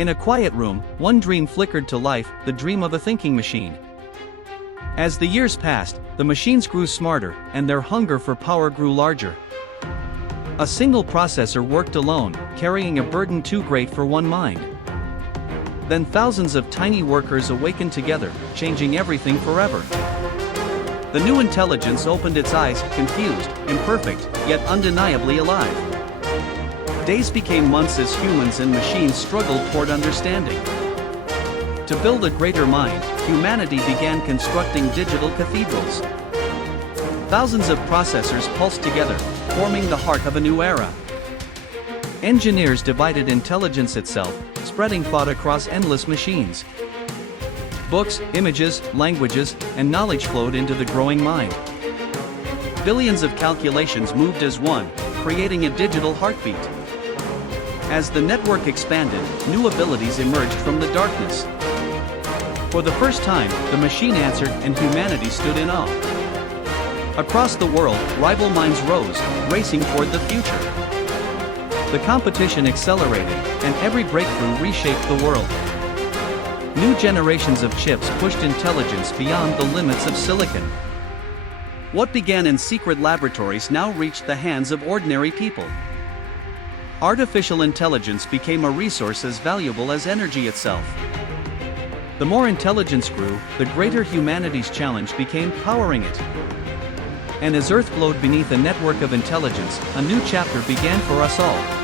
In a quiet room, one dream flickered to life, the dream of a thinking machine. As the years passed, the machines grew smarter, and their hunger for power grew larger. A single processor worked alone, carrying a burden too great for one mind. Then thousands of tiny workers awakened together, changing everything forever. The new intelligence opened its eyes, confused, imperfect, yet undeniably alive. Days became months as humans and machines struggled toward understanding. To build a greater mind, humanity began constructing digital cathedrals. Thousands of processors pulsed together, forming the heart of a new era. Engineers divided intelligence itself, spreading thought across endless machines. Books, images, languages, and knowledge flowed into the growing mind. Billions of calculations moved as one, creating a digital heartbeat. As the network expanded, new abilities emerged from the darkness. For the first time, the machine answered and humanity stood in awe. Across the world, rival minds rose, racing toward the future. The competition accelerated, and every breakthrough reshaped the world. New generations of chips pushed intelligence beyond the limits of silicon. What began in secret laboratories now reached the hands of ordinary people. Artificial intelligence became a resource as valuable as energy itself. The more intelligence grew, the greater humanity's challenge became powering it. And as Earth glowed beneath a network of intelligence, a new chapter began for us all.